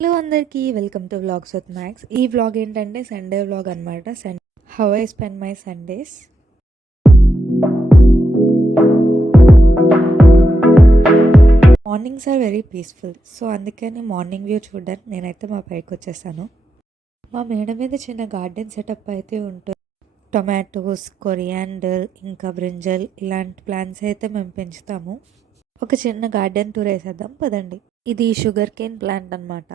హలో అందరికీ welcome to vlogs with Max. ఈ vlog ఏంటంటే సండే వ్లాగ్ అనమాట. How I spend my Sundays. Mornings are very peaceful. So అందుకని morning view చూడడానికి నేనైతే మా పైకి వచ్చేసాను. మా మేడ మీద చిన్న గార్డెన్ సెటప్ అయితే ఉంటుంది. టొమాటోస్, కొరియాండర్, ఇంకా బ్రింజల్ ఇలాంటి ప్లాంట్స్ అయితే మేము పెంచుతాము. ఒక చిన్న గార్డెన్ టూర్ వేసేద్దాం పదండి. ఇది షుగర్ కేన్ ప్లాంట్ అనమాట.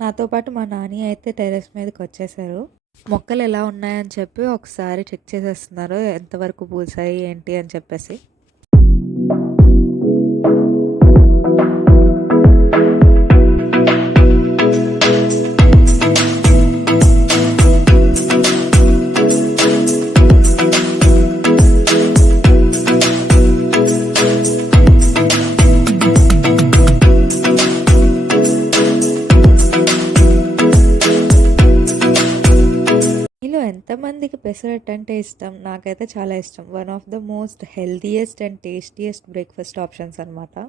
నాతో పాటు మా నాని అయితే టెర్రస్ మీదకి వచ్చేసారు. మొక్కలు ఎలా ఉన్నాయని చెప్పి ఒకసారి చెక్ చేసేస్తున్నారు, ఎంతవరకు పూసాయి ఏంటి అని చెప్పేసి. ఎంతమందికి పెసరట్టు అంటే ఇష్టం? నాకైతే చాలా ఇష్టం. One of the most healthiest and tastiest breakfast options అనమాట.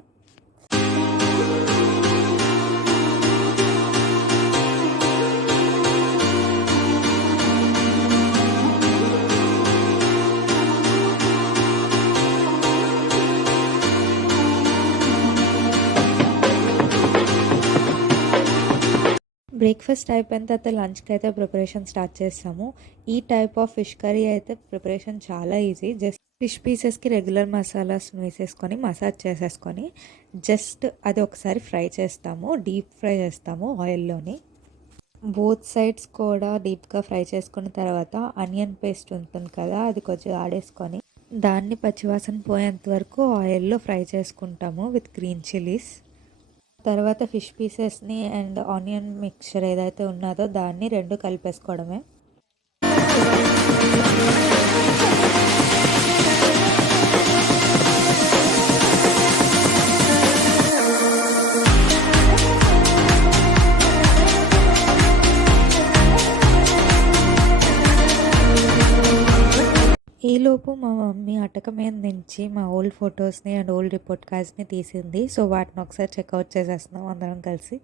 బ్రేక్ఫాస్ట్ అయిపోయిన తర్వాత లంచ్కి అయితే ప్రిపరేషన్ స్టార్ట్ చేస్తాము. ఈ టైప్ ఆఫ్ ఫిష్ కర్రీ అయితే ప్రిపరేషన్ చాలా ఈజీ. జస్ట్ ఫిష్ పీసెస్కి రెగ్యులర్ మసాలాస్ వేసేసుకొని మసాజ్ చేసేసుకొని జస్ట్ అది ఒకసారి ఫ్రై చేస్తాము, డీప్ ఫ్రై చేస్తాము ఆయిల్లోని. బోత్ సైడ్స్ కూడా డీప్గా ఫ్రై చేసుకున్న తర్వాత ఆనియన్ పేస్ట్ ఉంటుంది కదా, అది కొంచెం ఆడేసుకొని దాన్ని పచ్చివాసన పోయేంత వరకు ఆయిల్లో ఫ్రై చేసుకుంటాము విత్ గ్రీన్ చిల్లీస్. తర్వాత ఫిష్ పీసెస్ని అండ్ ఆనియన్ మిక్చర్ ఏదైతే ఉన్నదో దాన్ని రెండు కలిపేసుకోవడమే. ఈలోపు మా మమ్మీ అటక మీద నుంచి మా ఓల్డ్ ఫొటోస్ని అండ్ ఓల్డ్ రిపోర్ట్ కార్డ్స్ని తీసింది. సో వాటిని ఒకసారి చెక్అవుట్ చేసేస్తున్నాం అందరం కలిసి.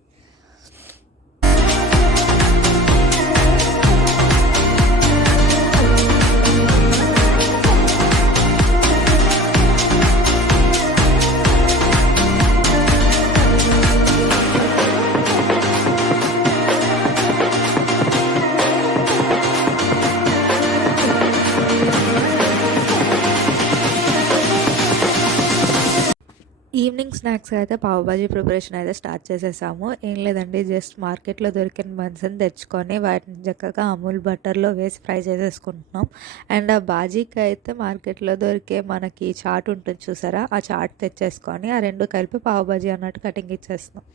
ఈవినింగ్ స్నాక్స్ అయితే పావుబాజీ ప్రిపరేషన్ అయితే స్టార్ట్ చేసేసాము. ఏం లేదండి, జస్ట్ మార్కెట్లో దొరికిన బన్స్ని తెచ్చుకొని వాటిని చక్కగా అమూల్ బటర్లో వేసి ఫ్రై చేసేసుకుంటున్నాం. అండ్ ఆ బాజీకి అయితే మార్కెట్లో దొరికే మనకి చాట్ ఉంటుంది చూసారా, ఆ చాట్ తెచ్చేసుకొని ఆ రెండు కలిపి పావుబాజీ అన్నట్టు కటింగ్ ఇచ్చేస్తున్నాం.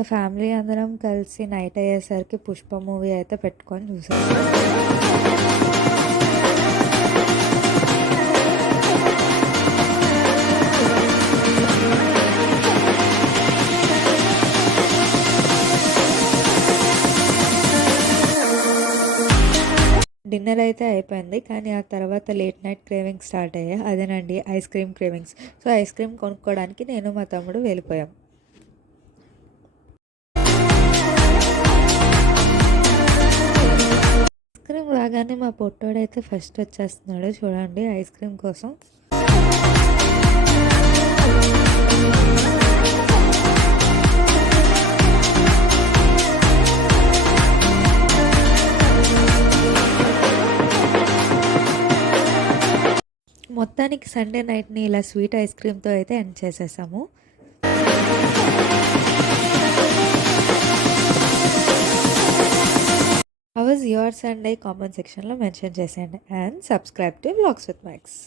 ఇక ఫ్యామిలీ అందరం కలిసి నైట్ అయ్యేసరికి పుష్ప మూవీ అయితే పెట్టుకొని చూసాం. డిన్నర్ అయితే అయిపోయింది, కానీ ఆ తర్వాత లేట్ నైట్ క్రేవింగ్స్ స్టార్ట్ అయ్యాయి. అదేనండి ice cream cravings. So ice cream కొనుక్కోవడానికి నేను మా తమ్ముడు వెళ్ళిపోయాం. ఐస్ క్రీమ్ రాగానే మా పొట్టోడైతే ఫస్ట్ వచ్చేస్తున్నాడు చూడండి ఐస్ క్రీమ్ కోసం. మొత్తానికి సండే నైట్ని ఇలా స్వీట్ ఐస్ క్రీమ్తో అయితే ఎండ్ చేసేసాము. How was your Sunday comment సెక్షన్లో మెన్షన్ చేసేయండి and subscribe to vlogs with max.